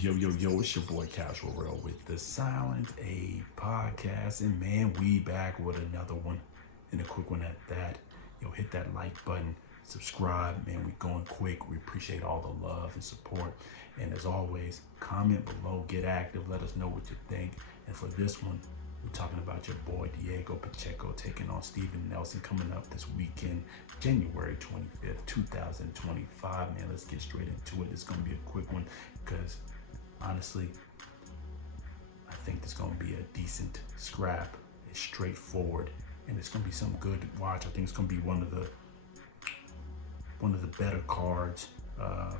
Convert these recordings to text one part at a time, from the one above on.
Yo, it's your boy Casual Real with the Silent A podcast. And man, we back with another one and a quick one at that. Hit that like button, subscribe, man. We going quick. We appreciate all the love and support. And as always, comment below, get active, let us know what you think. And for this one, we're talking about your boy Diego Pacheco taking on Steven Nelson coming up this weekend, January 25th, 2025. Man, let's get straight into it. It's going to be a quick one because honestly, I think there's going to be a decent scrap. It's straightforward, and it's going to be some good to watch. I think it's going to be one of the better cards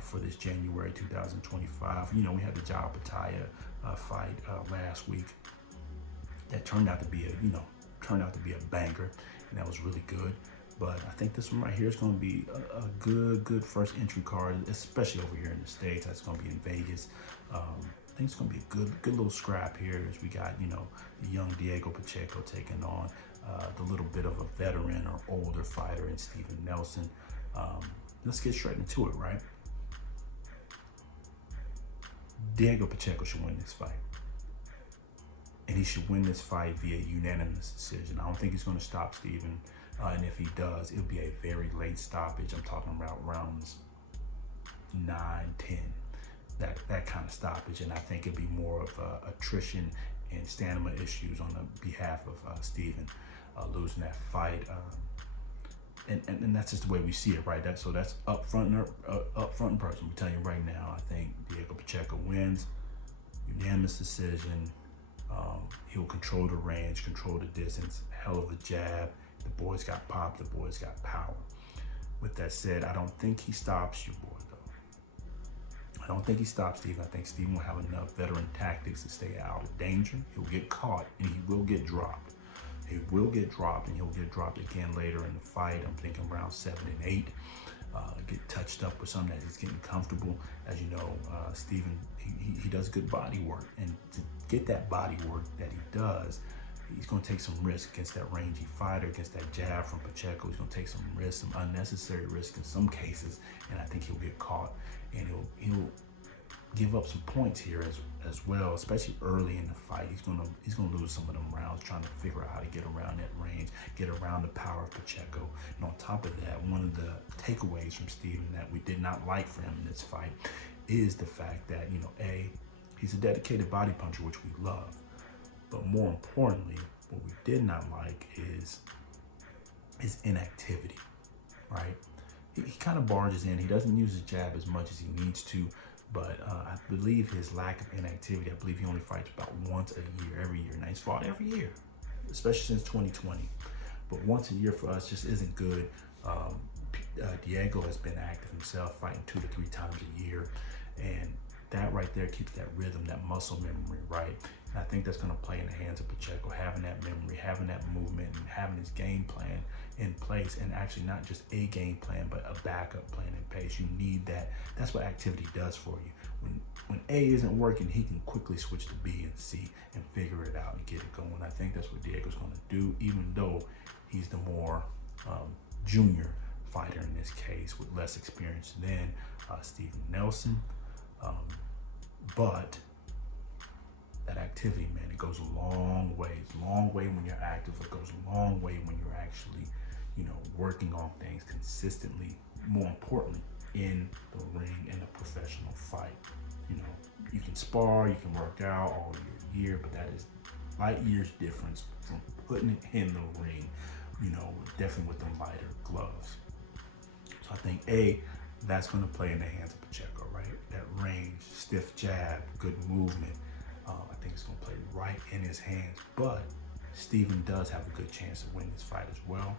for this January 2025. We had the Jao Pataya fight last week. That turned out to be a banger, and that was really good. But I think this one right here is going to be a good first entry card, especially over here in the States. That's going to be in Vegas. I think it's going to be a good little scrap here as we got, the young Diego Pacheco taking on the little bit of a veteran or older fighter in Steven Nelson. Let's get straight into it, right? Diego Pacheco should win this fight. And he should win this fight via unanimous decision. I don't think he's going to stop Steven. And if he does, it'll be a very late stoppage. I'm talking about rounds 9, 10, that kind of stoppage. And I think it'll be more of attrition and stamina issues on the behalf of Steven losing that fight. And that's just the way we see it, right? That's up front and personal. I'm telling you right now, I think Diego Pacheco wins, unanimous decision. He'll control the range, control the distance, hell of a jab. The boy's got pop, the boy's got power. With that said, I don't think he stops your boy, though. I don't think he stops Steven. I think Steven will have enough veteran tactics to stay out of danger. He'll get caught, and he will get dropped. He will get dropped, and he'll get dropped again later in the fight. I'm thinking round 7 and 8. Get touched up with something that he's getting comfortable. As you know, Steven, he does good body work, and to get that body work that he does, he's going to take some risk against that rangy fighter, against that jab from Pacheco. He's going to take some risk, some unnecessary risk in some cases, and I think he'll get caught, and he'll give up some points here as well, especially early in the fight. He's gonna lose some of them rounds trying to figure out how to get around that range, get around the power of Pacheco. And on top of that, one of the takeaways from Steven that we did not like for him in this fight is the fact that, he's a dedicated body puncher, which we love. But more importantly, what we did not like is his inactivity, right? He kind of barges in. He doesn't use his jab as much as he needs to. But I believe his lack of inactivity, I believe he only fights about once a year, every year. Now, he's fought every year, especially since 2020. But once a year for us just isn't good. Diego has been active himself, fighting 2 to 3 times a year. And that right there keeps that rhythm, that muscle memory, right? And I think that's going to play in the hands of Pacheco, having that memory, having that movement, and having his game plan in place. And actually not just a game plan, but a backup plan in place. You need that. That's what activity does for you. When A isn't working, he can quickly switch to B and C and figure it out and get it going. I think that's what Diego's going to do, even though he's the more junior fighter in this case with less experience than Steven Nelson. But that activity, man, it goes a long way. It's a long way when you're active. It goes a long way when you're actually, working on things consistently. More importantly, in the ring, in a professional fight. You can spar, you can work out all year, but that is light years difference from putting it in the ring, definitely with the lighter gloves. So I think that's going to play in the hands of Pacheco, right? That range, stiff jab, good movement. I think it's going to play right in his hands. But Steven does have a good chance to win this fight as well.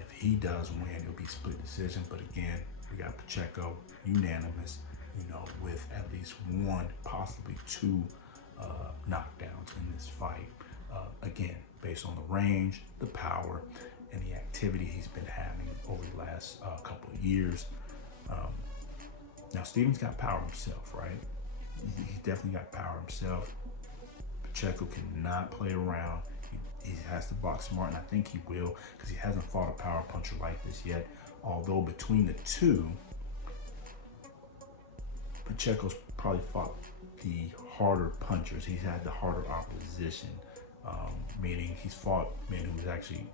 If he does win, it'll be split decision. But again, we got Pacheco unanimous, with at least 1, possibly 2 knockdowns in this fight. Again, based on the range, the power, and the activity he's been having over the last couple of years. Now, Steven's got power himself, right? He's definitely got power himself. Pacheco cannot play around. He has to box smart, and I think he will, because he hasn't fought a power puncher like this yet. Although between the two, Pacheco's probably fought the harder punchers. He's had the harder opposition, meaning he's fought men who's actually,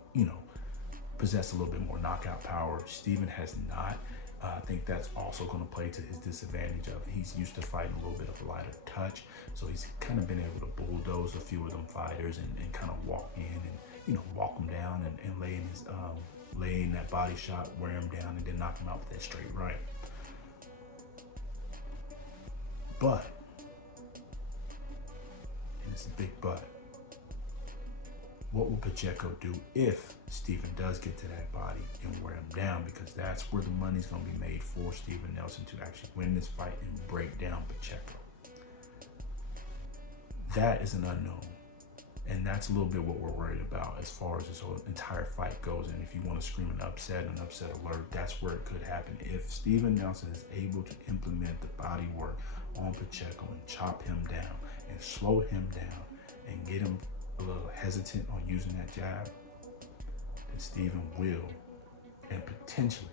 possessed a little bit more knockout power. Steven has not. I think that's also going to play to his disadvantage of he's used to fighting a little bit of a lighter touch. So he's kind of been able to bulldoze a few of them fighters and kind of walk in and, walk them down and lay in that body shot, wear him down, and then knock him out with that straight right. But, and it's a big but, what will Pacheco do if Steven does get to that body and wear him down? Because that's where the money's going to be made for Steven Nelson to actually win this fight and break down Pacheco. That is an unknown. And that's a little bit what we're worried about as far as this whole entire fight goes. And if you want to scream an upset alert, that's where it could happen. If Steven Nelson is able to implement the body work on Pacheco and chop him down and slow him down and get him a little hesitant on using that jab, then Steven will and potentially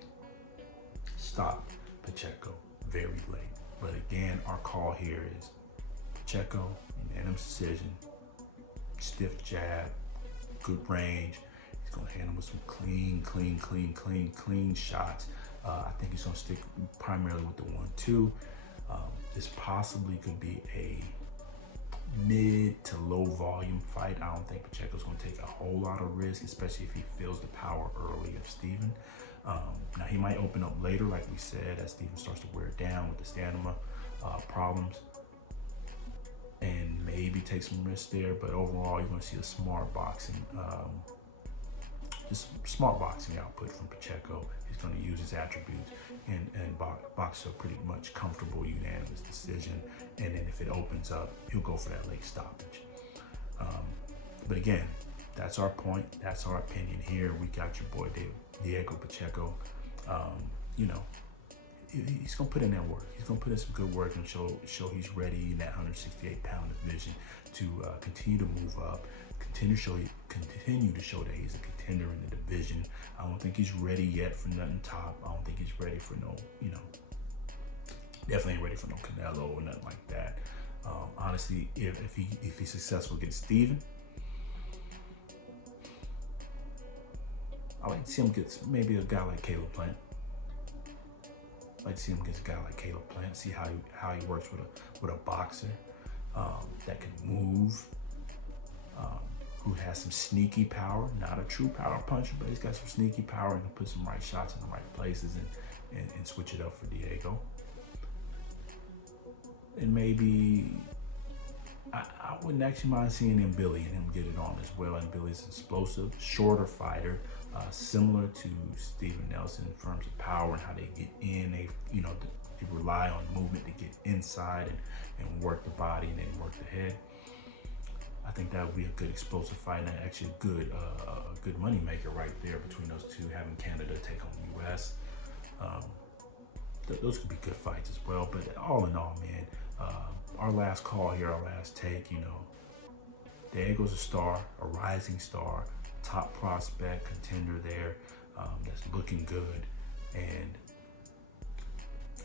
stop Pacheco very late. But again, our call here is Pacheco, unanimous decision, stiff jab, good range. He's gonna handle with some clean shots. I think he's gonna stick primarily with the 1-2. This possibly could be a mid to low volume fight. I don't think Pacheco's going to take a whole lot of risk, especially if he feels the power early of Steven. Now he might open up later, like we said, as Steven starts to wear down with the stamina problems, and maybe take some risks there. But overall, you're going to see a smart boxing output from Pacheco. He's going to use his attributes and box a pretty much comfortable unanimous decision. And then if it opens up, he'll go for that late stoppage. But again, that's our point. That's our opinion here. We got your boy Diego Pacheco. He's going to put in that work. He's going to put in some good work and show he's ready in that 168-pound division to continue to move up, continue to show that he's a contender in the division. I don't think he's ready yet for nothing top. I don't think he's ready for no, definitely ain't ready for no Canelo or nothing like that. Honestly, if he's successful against Steven, I like to see him get maybe a guy like Caleb Plant. I'd like to see him against a guy like Caleb Plant, see how he works with a boxer that can move, who has some sneaky power, not a true power puncher, but he's got some sneaky power and can put some right shots in the right places and switch it up for Diego. And maybe I wouldn't actually mind seeing Billy and him get it on as well. And Billy's an explosive, shorter fighter, similar to Steven Nelson in terms of power and how they get in. They rely on movement to get inside and work the body and then work the head. I think that would be a good explosive fight and actually a good money maker right there between those two, having Canada take on the U.S. Those could be good fights as well. But all in all, man, our last call here, our last take, Diego's a star, a rising star, top prospect, contender there, that's looking good. And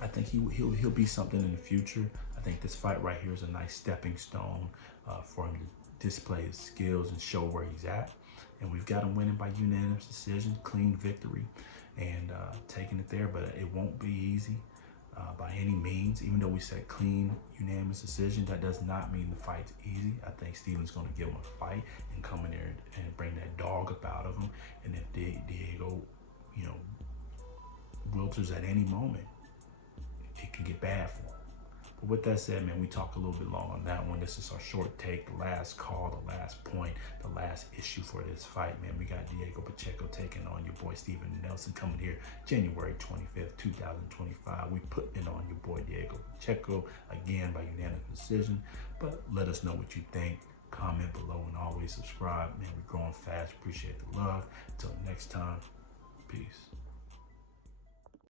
I think he'll be something in the future. I think this fight right here is a nice stepping stone for him to display his skills and show where he's at. And we've got him winning by unanimous decision, clean victory, and taking it there. But it won't be easy by any means. Even though we said clean, unanimous decision, that does not mean the fight's easy. I think Steven's going to give him a fight and come in there and bring that dog up out of him. And if Diego, wilters at any moment, it can get bad for him. But with that said, man, we talked a little bit long on that one. This is our short take, the last call, the last point, the last issue for this fight, man. We got Diego Pacheco taking on your boy Steven Nelson coming here January 25th, 2025. We putting it on your boy Diego Pacheco again by unanimous decision. But let us know what you think. Comment below and always subscribe. Man, we're growing fast. Appreciate the love. Until next time, peace.